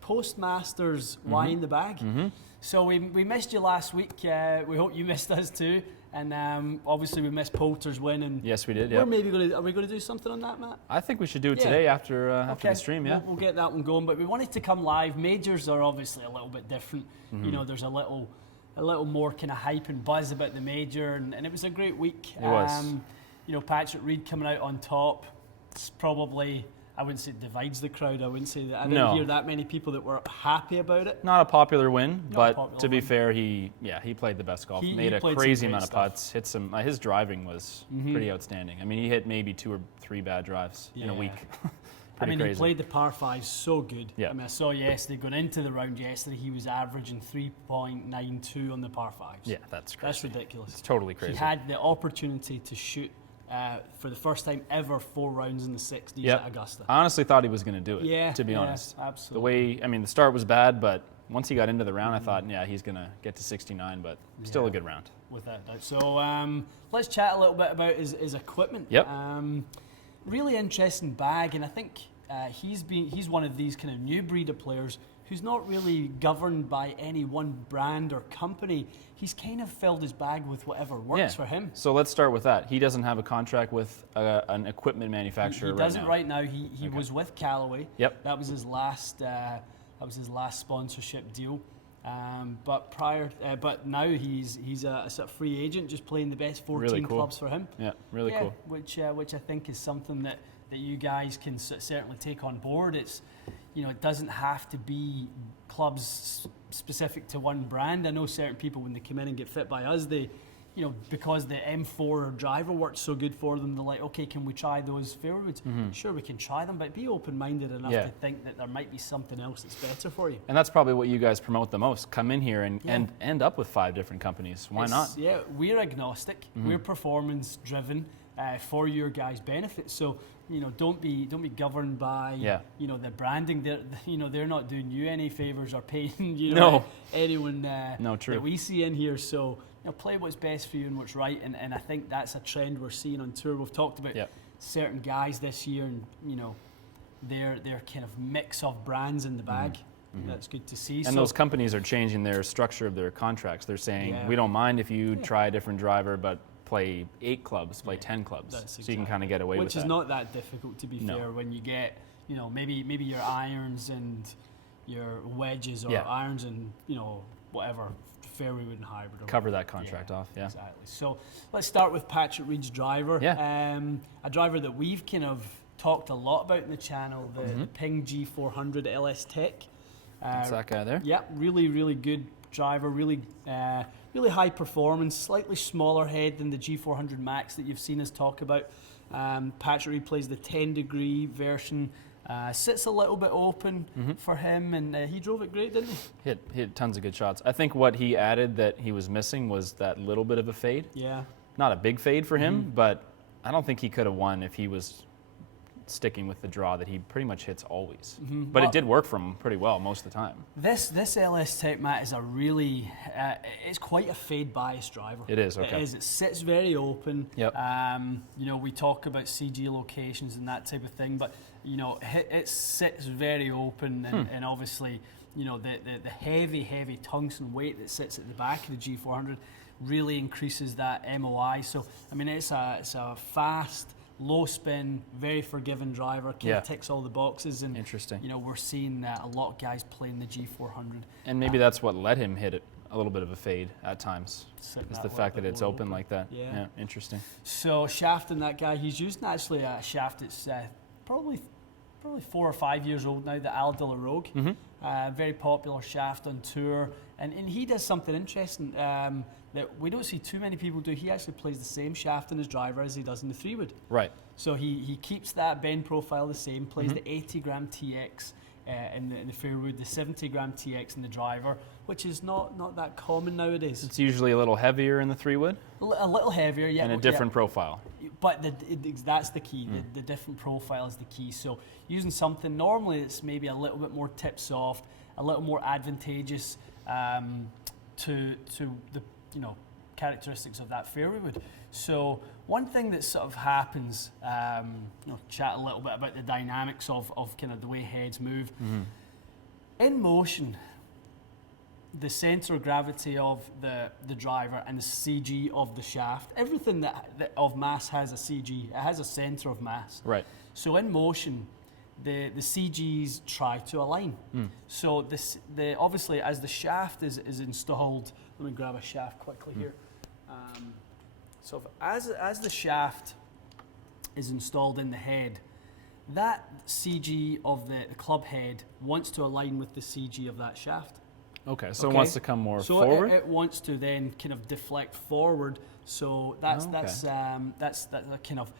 Postmasters Why in the Bag. So we missed you last week. We hope you missed us too. And obviously we missed Poulter's win. And yes, we did. We're maybe are we going to do something on that, Matt? I think we should do it today after the stream. Yeah, we'll get that one going. But we wanted to come live. Majors are obviously a little bit different. You know, there's a little more kind of hype and buzz about the major, and it was a great week. It was. You know, Patrick Reed coming out on top. It's probably, I wouldn't say it divides the crowd. I wouldn't say that. I didn't hear that many people that were happy about it. Not a popular win, but to be fair, he played the best golf. Made a crazy amount of putts. Hit some. His driving was pretty outstanding. I mean, he hit maybe 2 or 3 bad drives in a week. Crazy. He played the par 5 so good. Yeah. I mean, I saw yesterday, going into the round yesterday, he was averaging 3.92 on the par 5s. Yeah, that's crazy. That's ridiculous. It's totally crazy. He had the opportunity to shoot for the first time ever 4 rounds in the 60s at Augusta. I honestly thought he was going to do it, to be honest. Absolutely. The way, I mean, the start was bad, but once he got into the round, I thought, he's going to get to 69, but still a good round. Without doubt. So let's chat a little bit about his equipment. Yep. Really interesting bag, and I think he's one of these kind of new breed of players who's not really governed by any one brand or company. He's kind of filled his bag with whatever works for him. So let's start with that. He doesn't have a contract with an equipment manufacturer right now. He doesn't right now. He was with Callaway. Yep. That was his last. That was his last sponsorship deal. But now he's a sort of free agent, just playing the best 14 really cool. clubs for him. Yeah, really cool. Which I think is something that you guys can certainly take on board. It's, it doesn't have to be clubs specific to one brand. I know certain people, when they come in and get fit by us, they, because the M4 driver works so good for them, they're like, okay, can we try those fairwoods? Sure, we can try them, but be open-minded enough to think that there might be something else that's better for you. And that's probably what you guys promote the most. Come in here and end up with 5 different companies. Why not? Yeah, we're agnostic. We're performance-driven for your guys' benefit. So, don't be governed by the branding. They're not doing you any favors or paying anyone that we see in here. So play what's best for you and what's right. And I think that's a trend we're seeing on tour. We've talked about certain guys this year, and their kind of mix of brands in the bag. That's good to see. And those companies are changing their structure of their contracts. They're saying, we don't mind if you try a different driver, but play 8 clubs, play 10 clubs, so you can kind of get away with that. Which is not that difficult, to be fair, when you get, maybe your irons and your wedges, or irons and, whatever, fairway wood and hybrid. Cover that contract off, Exactly. So let's start with Patrick Reed's driver. A driver that we've kind of talked a lot about in the channel, the Ping G400 LS Tech. That's that guy there? Yeah, really, really good driver, really high performance, slightly smaller head than the G400 Max that you've seen us talk about. Patrick Reed plays the 10-degree version, sits a little bit open for him, and he drove it great, didn't he? Hit tons of good shots. I think what he added that he was missing was that little bit of a fade. Yeah. Not a big fade for him, but I don't think he could have won if he was sticking with the draw that he pretty much hits always. But it did work for him pretty well most of the time. This LS Tech, Matt, is a really, it's quite a fade bias driver. It is, okay. It is. It sits very open. Yep. We talk about CG locations and that type of thing, but, it sits very open, and obviously, the heavy tungsten weight that sits at the back of the G400 really increases that MOI. So, I mean, it's a fast, low spin, very forgiving driver. Kind of ticks all the boxes, and interesting. We're seeing a lot of guys playing the G400, and maybe that's what let him hit it a little bit of a fade at times. It's the fact that it's open like that. Yeah, interesting. So shafting that guy, he's using actually a shaft that's probably 4 or 5 years old now, the Al de la Rogue. Very popular shaft on tour, and he does something interesting that we don't see too many people do. He actually plays the same shaft in his driver as he does in the 3-wood. Right. So he keeps that bend profile the same, plays the 80-gram TX in the fairwood, the 70-gram TX in the driver, which is not that common nowadays. It's usually a little heavier in the 3-wood? A little heavier, yeah. And a different profile. But that's the key. The different profile is the key. So using something normally that's maybe a little bit more tip soft, a little more advantageous to the characteristics of that fairway wood. So one thing that sort of happens, chat a little bit about the dynamics of kind of the way heads move. In motion, the center of gravity of the driver and the CG of the shaft, everything that of mass has a CG. It has a center of mass. Right. So in motion, the CGs try to align. So obviously as the shaft is installed, let me grab a shaft quickly here. So as the shaft is installed in the head, that CG of the club head wants to align with the CG of that shaft. Okay, so it wants to come more forward? So it wants to then kind of deflect forward. So that's a kind of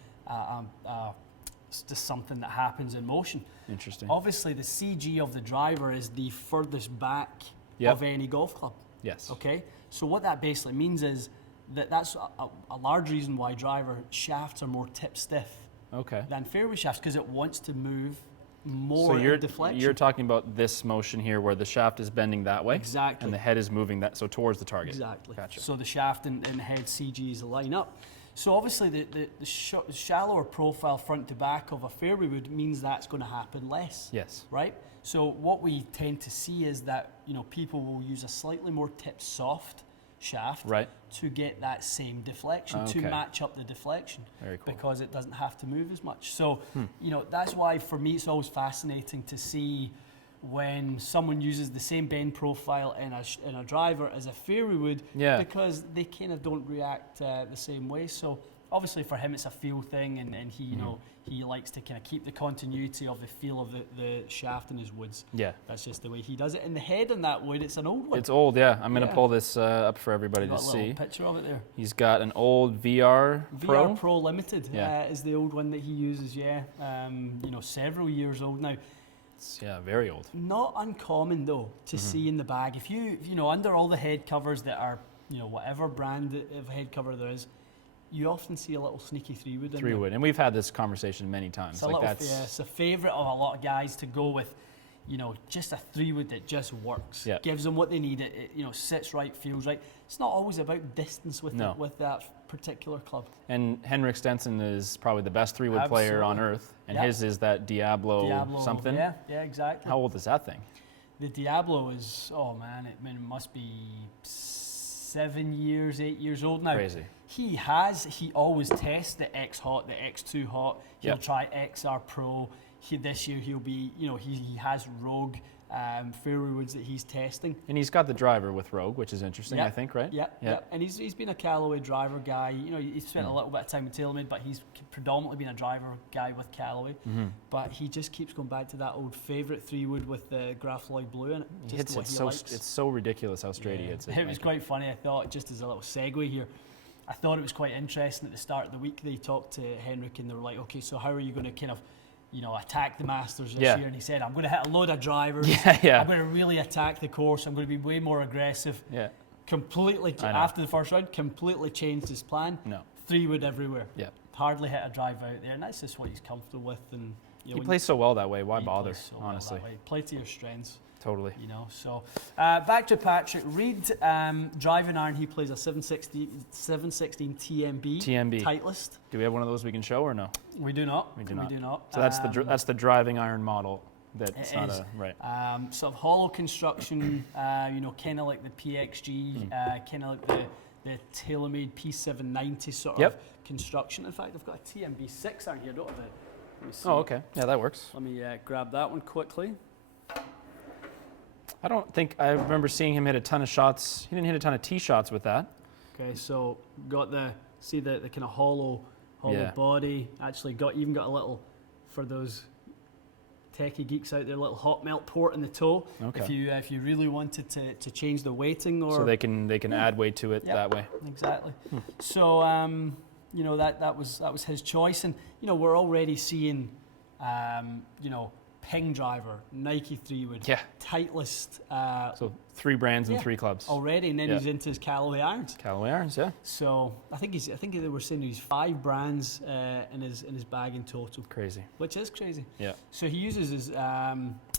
it's just something that happens in motion. Interesting. Obviously, the CG of the driver is the furthest back of any golf club. Yes. Okay. So what that basically means is that's a large reason why driver shafts are more tip stiff than fairway shafts, because it wants to move more in deflection. You're talking about this motion here where the shaft is bending that way? Exactly. And the head is moving towards the target? Exactly. Gotcha. So the shaft and head CGs line up. So obviously the shallower profile front to back of a fairway wood means that's going to happen less. Yes. Right? So what we tend to see is that people will use a slightly more tip soft shaft to get that same deflection, to match up the deflection. Very cool. Because it doesn't have to move as much. So that's why for me it's always fascinating to see when someone uses the same bend profile in a driver as a fairway would, because they kind of don't react the same way. So obviously for him it's a feel thing, and he he likes to kind of keep the continuity of the feel of the shaft in his woods. Yeah, that's just the way he does it. And the head on that wood, it's an old one. It's old, yeah. I'm going to pull this up for everybody to see. A little picture of it there. He's got an old VR Pro. VR Pro Limited is the old one that he uses. Several years old now. Yeah, very old. Not uncommon though to see in the bag. If you under all the head covers that are whatever brand of head cover there is, you often see a little sneaky 3-wood in there. 3-wood, and we've had this conversation many times. It's a favourite of a lot of guys to go with, just a 3-wood that just works. Yeah. Gives them what they need. It sits right, feels right. It's not always about distance with that particular club. And Henrik Stenson is probably the best 3-wood player on earth, and his is that Diablo something. Yeah, exactly. How old is that thing? The Diablo is, it must be 7 years, 8 years old now. Crazy. He always tests the X Hot, the X2 Hot. He'll try XR Pro. This year he'll be, he has Rogue fairway woods that he's testing. And he's got the driver with Rogue, which is interesting, I think, right? Yeah. And he's been a Callaway driver guy. He's spent a little bit of time with TaylorMade, but he's predominantly been a driver guy with Callaway. But he just keeps going back to that old favourite 3-wood with the Grafloid blue in it. It's so ridiculous how straight he hits it. It was quite funny. I thought, just as a little segue here, I thought it was quite interesting at the start of the week. They talked to Henrik and they were like, okay, so how are you going to kind of attack the Masters this year? And he said, I'm going to hit a load of drivers. I'm going to really attack the course. I'm going to be way more aggressive. Yeah. Completely, after the first round, completely changed his plan. No. 3-wood everywhere. Yeah. Hardly hit a drive out there. And that's just what he's comfortable with. And he plays so well that way. Why bother, honestly? Well play to your strengths. Totally. So back to Patrick Reed, driving iron. He plays a 716 TMB. Titleist. Do we have one of those we can show or no? We do not. We do not. So that's the driving iron model. That's not sort of hollow construction. Kind of like the PXG, kind of like the TaylorMade P790 sort of construction. In fact, I've got a TMB6 iron here. Don't have it. Let me see. Oh, okay. Yeah, that works. Let me grab that one quickly. I don't think I remember seeing him hit a ton of shots. He didn't hit a ton of tee shots with that. Okay, so got the kind of hollow body. Actually got a little, for those techie geeks out there, a little hot melt port in the toe. Okay. If you really wanted to change the weighting, or so they can add weight to it that way. Exactly. So that was his choice, and we're already seeing Ping driver, Nike 3-wood, Titleist. So 3 brands and 3 clubs already, and then he's into his Callaway irons. Callaway irons, yeah. So I think they were saying he's 5 brands in his bag in total. Crazy. Which is crazy. Yeah. So he uses his the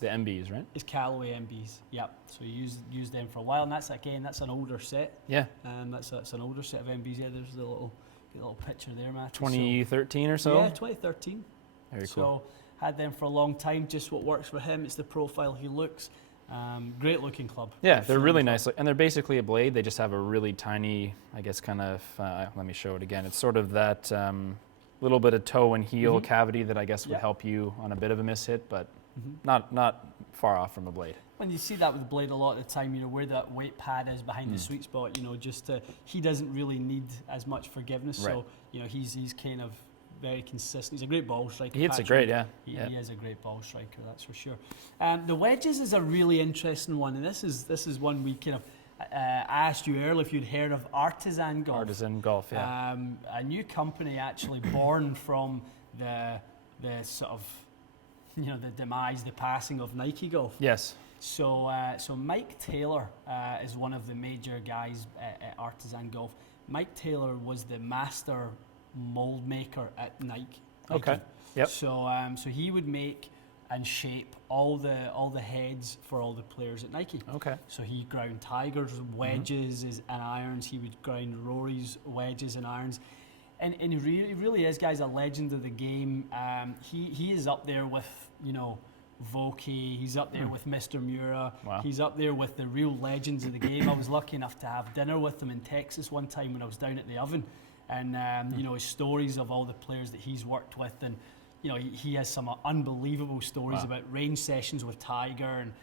MBs, right? His Callaway MBs. Yep. So he used them for a while, and that's an older set. Yeah. That's an older set of MBs. Yeah. There's the little picture there, Matt. 2013 or so. Yeah, 2013. Very cool. So had them for a long time. Just what works for him. It's the profile he looks. Great looking club. Yeah, they're really nice. And they're basically a blade. They just have a really tiny, I guess, kind of, let me show it again. It's sort of that little bit of toe and heel cavity that I guess would help you on a bit of a miss hit, but not far off from a blade. When you see that with the blade a lot of the time, where that weight pad is behind the sweet spot, he doesn't really need as much forgiveness. Right. So, he's kind of very consistent. He's a great ball striker. He hits it great, He is a great ball striker, that's for sure. The wedges is a really interesting one, and this is one we kind of asked you earlier if you'd heard of Artisan Golf. Artisan Golf, yeah. A new company actually born from the sort of, the demise, the passing of Nike Golf. Yes. So Mike Taylor is one of the major guys at Artisan Golf. Mike Taylor was the master mold maker at Nike. Okay. Yep. So he would make and shape all the heads for all the players at Nike. Okay. So he ground Tiger's wedges and irons. He would grind Rory's wedges and irons. And he really is, guys, a legend of the game. He is up there with, Vokey. He's up there with Mr. Mura. Wow. He's up there with the real legends of the game. I was lucky enough to have dinner with him in Texas one time when I was down at the Oven. And, his stories of all the players that he's worked with. And, he has some unbelievable stories about range sessions with Tiger. And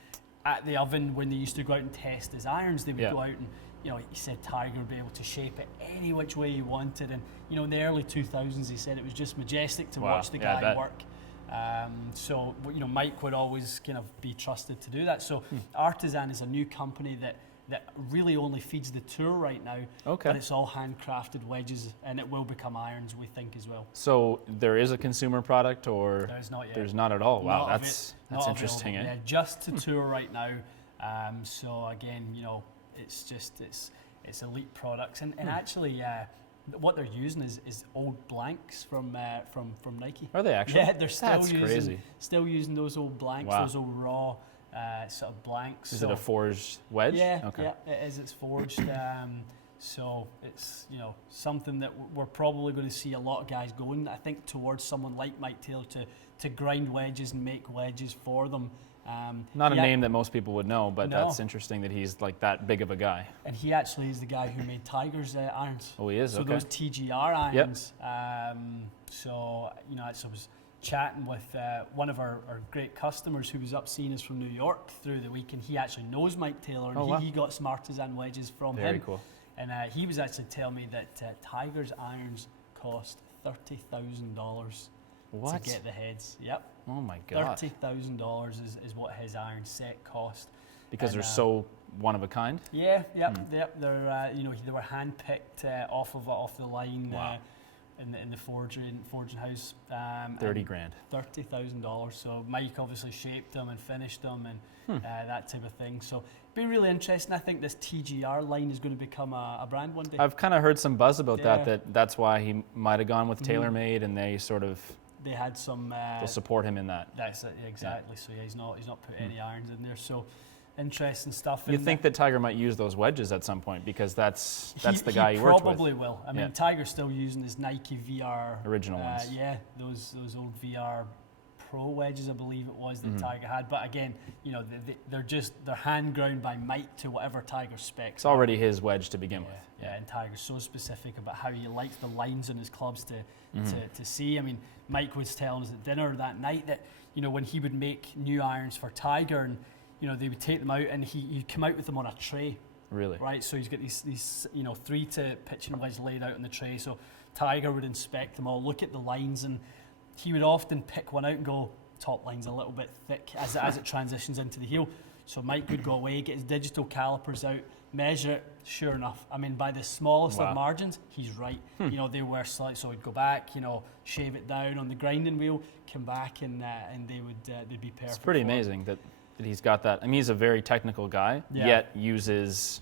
at the Oven, when they used to go out and test his irons, they would go out and, he said Tiger would be able to shape it any which way he wanted. And, in the early 2000s, he said it was just majestic to watch the guy work. So, Mike would always kind of be trusted to do that. So Artisan is a new company that really only feeds the tour right now. Okay. But it's all handcrafted wedges, and it will become irons, we think, as well. So there is a consumer product, or there's not yet. There's not at all. Wow, that's interesting. Yeah, just to tour right now. So again, it's elite products, and actually. What they're using is old blanks from Nike. Are they actually? Yeah, they're crazy. Still using those old blanks, those old raw sort of blanks. Is it a forged wedge? Yeah, okay. Yeah, it is. It's forged. So it's something that we're probably going to see a lot of guys going, I think, towards someone like Mike Taylor to grind wedges and make wedges for them. Not a name that most people would know, but that's interesting that he's like that big of a guy. And he actually is the guy who made Tiger's irons. Oh, he is? So those TGR irons. Yep. So I was chatting with one of our great customers who was up seeing us from New York through the week, and he actually knows Mike Taylor, and he got some Artisan wedges from him. Very cool. And he was actually telling me that Tiger's irons cost $30,000 to get the heads. Yep. Oh my God. $30,000 is what his iron set cost. Because they're so one of a kind. Yeah. Yep. They're they were handpicked off the line. Wow. In the forging house. $30,000. $30,000. So Mike obviously shaped them and finished them and that type of thing. So it'd be really interesting. I think this TGR line is going to become a brand one day. I've kind of heard some buzz about that's why he might have gone with TaylorMade, and they sort of had some. They'll support him in that. That's it, exactly. So he's not put any irons in there. So interesting stuff. You think that Tiger might use those wedges at some point, because that's the guy he worked with. Probably will. I mean, Tiger's still using his Nike VR original ones. Yeah, those old VR Pro wedges, I believe it was, that Tiger had. But again, they're hand ground by Mike to whatever Tiger specs. It's already his wedge to begin with. Yeah, and Tiger's so specific about how he likes the lines on his clubs to see. I mean, Mike was telling us at dinner that night that when he would make new irons for Tiger, and they would take them out, and he'd come out with them on a tray. Really? Right. So he's got these 3 to pitching wedge laid out on the tray. So Tiger would inspect them all, look at the lines, and he would often pick one out and go, top line's a little bit thick as it transitions into the heel. So Mike would go away, get his digital calipers out, measure it. Sure enough, I mean, by the smallest of margins, he's right. They were slight, so he'd go back, shave it down on the grinding wheel, come back, and they'd be perfect. It's pretty amazing that he's got that. I mean, he's a very technical guy, yet uses,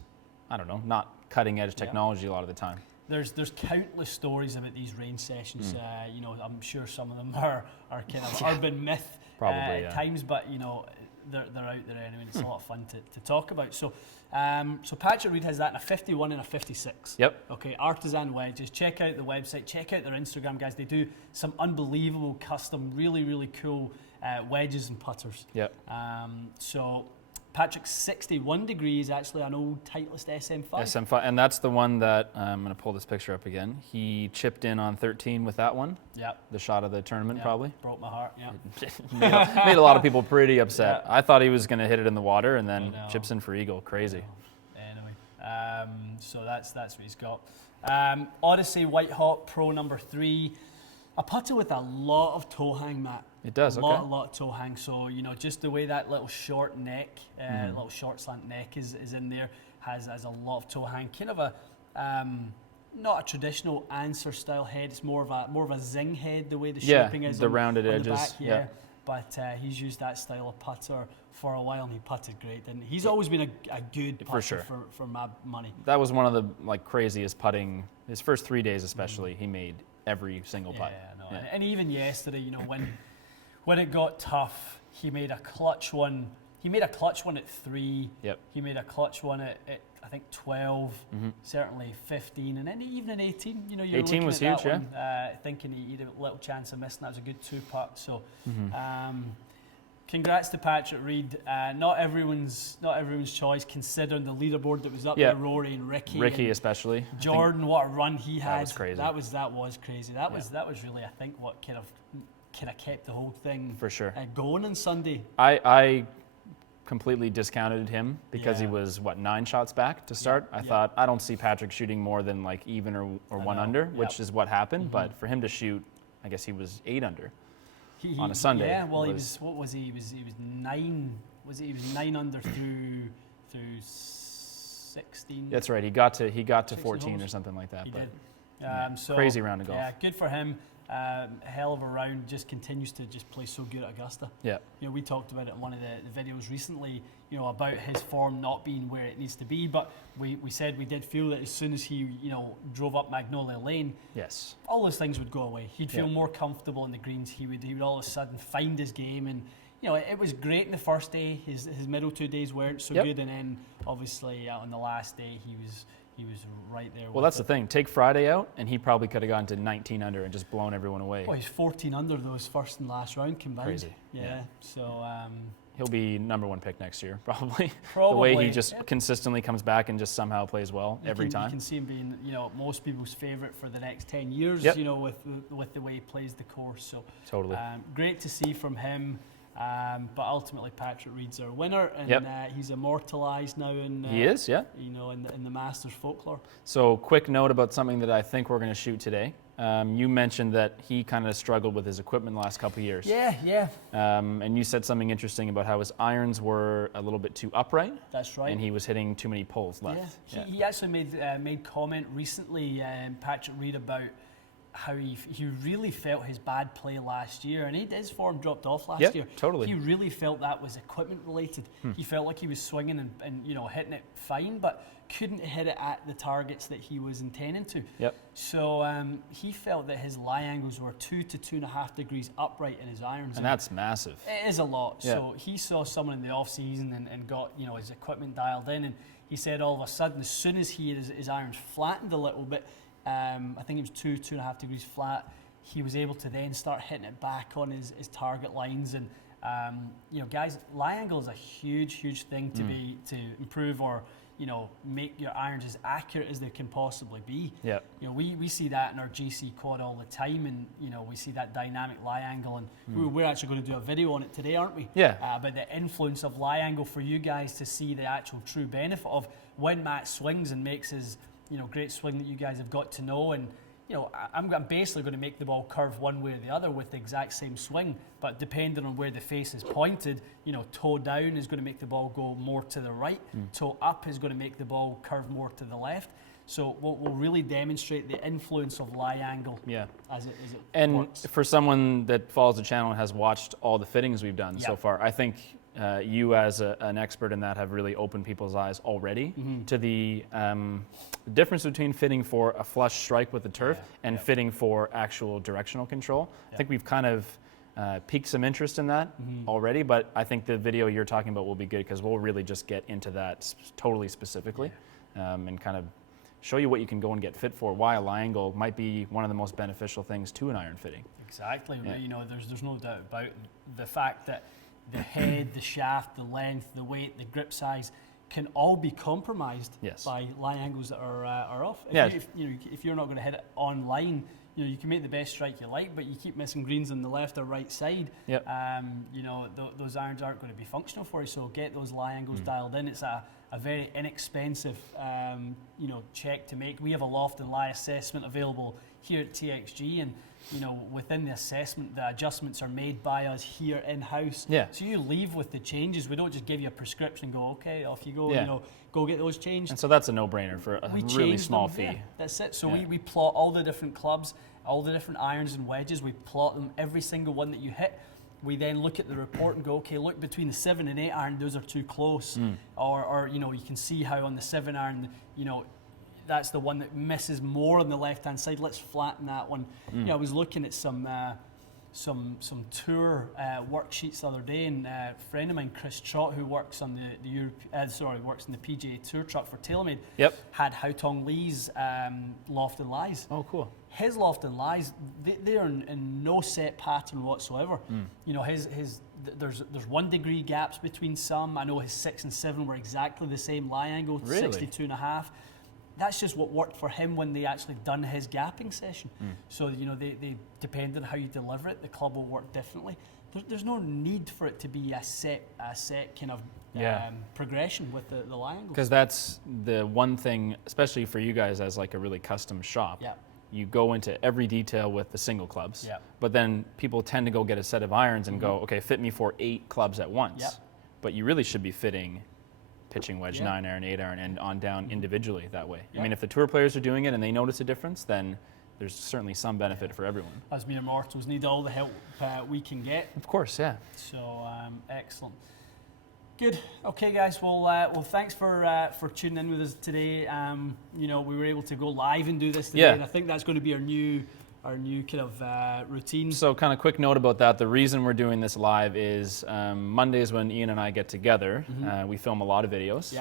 I don't know, not cutting edge technology a lot of the time. There's countless stories about these range sessions. I'm sure some of them are kind of urban myth at times, but they're out there anyway. And it's a lot of fun to talk about. So Patrick Reed has that in a 51 and a 56. Yep. Okay, Artisan wedges. Check out the website. Check out their Instagram, guys. They do some unbelievable custom, really, really cool wedges and putters. Yep. So Patrick's 61 degree is actually an old Titleist SM5. SM5, and that's the one that, I'm going to pull this picture up again. He chipped in on 13 with that one. Yep. The shot of the tournament, probably. Broke my heart, yeah. made a lot of people pretty upset. Yeah. I thought he was going to hit it in the water, and then chips in for eagle. Crazy. Anyway, so that's what he's got. Odyssey White Hot Pro number 3. A putter with a lot of toe hang, Matt. It does, a lot of toe hang. So, just the way that little short neck, little short slant neck is in there, has a lot of toe hang. Kind of a, not a traditional answer style head. It's more of a zing head, the way the shaping is. The rounded edges. The back, But he's used that style of putter for a while, and he putted great, didn't he? He's always been a good putter for my money. That was one of the craziest putting. His first 3 days especially, he made every single putt. Yeah. And even yesterday, when it got tough, he made a clutch one. He made a clutch one at 3. Yep. He made a clutch one at I think 12, certainly 15, and then even in 18. You're 18 was huge, one, thinking he had a little chance of missing. That was a good 2-putt. So, congrats to Patrick Reed. Not everyone's choice, considering the leaderboard that was up there. Rory and Ricky. Ricky especially. Jordan, what a run he had. That was crazy. That was crazy. That was really, I think, what kind of kept the whole thing going on Sunday. I completely discounted him because he was 9 shots back to start. I thought, I don't see Patrick shooting more than even or 1 under, which is what happened. But for him to shoot, I guess he was 8 under on a Sunday. Yeah, well, he was 9. He was 9 under through 16. That's right. He got to 14 holes. Or something like that. He but did. So crazy round of golf. Yeah, good for him. Hell of a round, just continues to just play so good at Augusta. Yeah. We talked about it in one of the videos recently, about his form not being where it needs to be, but we said we did feel that as soon as he, drove up Magnolia Lane, all those things would go away. He'd feel more comfortable in the greens. He would all of a sudden find his game, and it was great in the first day. His middle 2 days weren't so good, and then obviously on the last day he was right there. Well, that's the thing. Take Friday out, and he probably could have gone to 19 under and just blown everyone away. Well, he's 14 under those first and last round combined. Crazy. Yeah. So he'll be #1 pick next year, probably. The way he just consistently comes back and just somehow plays well every time. You can see him being, most people's favourite for the next 10 years. With the way he plays the course. So totally. Great to see from him. But ultimately, Patrick Reed's our winner, and he's immortalised now in he is, in the Masters folklore. So, quick note about something that I think we're going to shoot today. You mentioned that he kind of struggled with his equipment the last couple of years. Yeah. And you said something interesting about how his irons were a little bit too upright. That's right. And he was hitting too many pulls left. Yeah. He actually made comment recently, Patrick Reed, about how he really felt his bad play last year, and his form dropped off last year. Totally. He really felt that was equipment related. He felt like he was swinging and hitting it fine, but couldn't hit it at the targets that he was intending to. So he felt that his lie angles were 2 to 2.5 degrees upright in his irons. And that's massive. It is a lot. So he saw someone in the off season and got his equipment dialed in, and he said all of a sudden, as soon as his irons flattened a little bit, I think it was 2.5 degrees flat, he was able to then start hitting it back on his target lines. And guys, lie angle is a huge thing to improve or make your irons as accurate as they can possibly be. We see that in our GC quad all the time, and we see that dynamic lie angle, and we're actually going to do a video on it today, aren't we? About the influence of lie angle for you guys to see the actual true benefit of when Matt swings and makes his great swing that you guys have got to know. And I'm basically going to make the ball curve one way or the other with the exact same swing, but depending on where the face is pointed, toe down is going to make the ball go more to the right, toe up is going to make the ball curve more to the left. So we'll really demonstrate the influence of lie angle as it and works. For someone that follows the channel and has watched all the fittings we've done so far, I think you as an expert in that have really opened people's eyes already to the difference between fitting for a flush strike with the turf and fitting for actual directional control. I think we've kind of piqued some interest in that already, but I think the video you're talking about will be good because we'll really just get into that totally specifically and kind of show you what you can go and get fit for, why a lie angle might be one of the most beneficial things to an iron fitting. Exactly. There's no doubt about the fact that the head, the shaft, the length, the weight, the grip size can all be compromised by lie angles that are off. If you're not going to hit it on line, you can make the best strike you like, but you keep missing greens on the left or right side. Those irons aren't going to be functional for you. So get those lie angles dialed in. It's a very inexpensive check to make. We have a Loft and Lie assessment available here at TXG, and within the assessment, the adjustments are made by us here in-house. So you leave with the changes. We don't just give you a prescription and go, okay, off you go, go get those changed. And so that's a no-brainer for a really small fee. Yeah, that's it. So we plot all the different clubs, all the different irons and wedges. We plot them, every single one that you hit. We then look at the report and go, okay, look, between the 7 and 8 iron, those are too close. Or you can see how on the 7 iron, that's the one that misses more on the left-hand side. Let's flatten that one. I was looking at some tour worksheets the other day, and a friend of mine, Chris Trott, who works on works in the PGA Tour truck for TaylorMade, had Haotong Lee's Loft and Lies. Oh, cool. His Loft and Lies, they are in no set pattern whatsoever. There's 1 degree gaps between some. I know his 6 and 7 were exactly the same lie angle, 62.5. That's just what worked for him when they actually done his gapping session. So they depend on how you deliver it. The club will work differently. There's no need for it to be a set kind of progression with the lie angle. Because that's the one thing, especially for you guys as like a really custom shop. You go into every detail with the single clubs, but then people tend to go get a set of irons and go, okay, fit me for 8 clubs at once. But you really should be fitting pitching wedge, 9 iron, 8 iron, and on down individually that way. I mean, if the tour players are doing it and they notice a difference, then there's certainly some benefit for everyone. As mere mortals need all the help we can get. Of course, yeah. So excellent. Good. Okay, guys. Well, thanks for tuning in with us today. We were able to go live and do this today, and I think that's going to be our new kind of routine. So kind of quick note about that. The reason we're doing this live is Mondays when Ian and I get together, we film a lot of videos,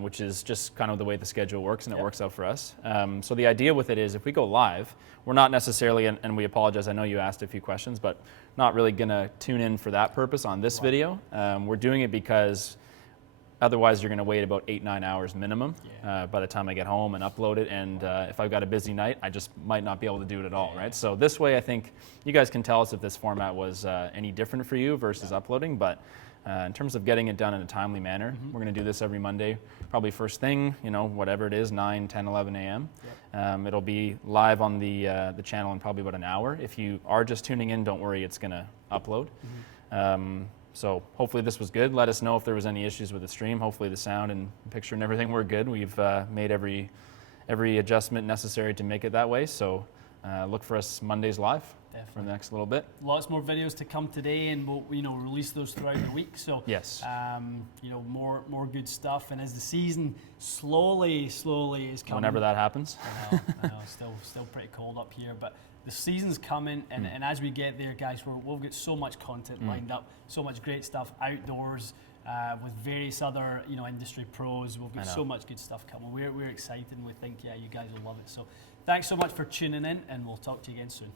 which is just kind of the way the schedule works, and it works out for us. So the idea with it is if we go live, we're not necessarily, and we apologize, I know you asked a few questions, but not really going to tune in for that purpose on this video. We're doing it because otherwise, you're going to wait about 8-9 hours minimum by the time I get home and upload it. And if I've got a busy night, I just might not be able to do it at all, right? So this way, I think you guys can tell us if this format was any different for you versus uploading. But in terms of getting it done in a timely manner, we're going to do this every Monday, probably first thing, whatever it is, 9, 10, 11 a.m. It'll be live on the channel in probably about an hour. If you are just tuning in, don't worry, it's going to upload. So hopefully this was good. Let us know if there was any issues with the stream. Hopefully the sound and picture and everything were good. We've made every adjustment necessary to make it that way. So look for us Mondays live for the next little bit. Lots more videos to come today, and we'll release those throughout the week. So yes, more good stuff. And as the season slowly is coming, whenever that happens, I know still pretty cold up here, but the season's coming, and as we get there, guys, we'll get so much content lined up, so much great stuff outdoors with various other industry pros. We'll get so much good stuff coming. We're excited, and we think you guys will love it. So thanks so much for tuning in, and we'll talk to you again soon.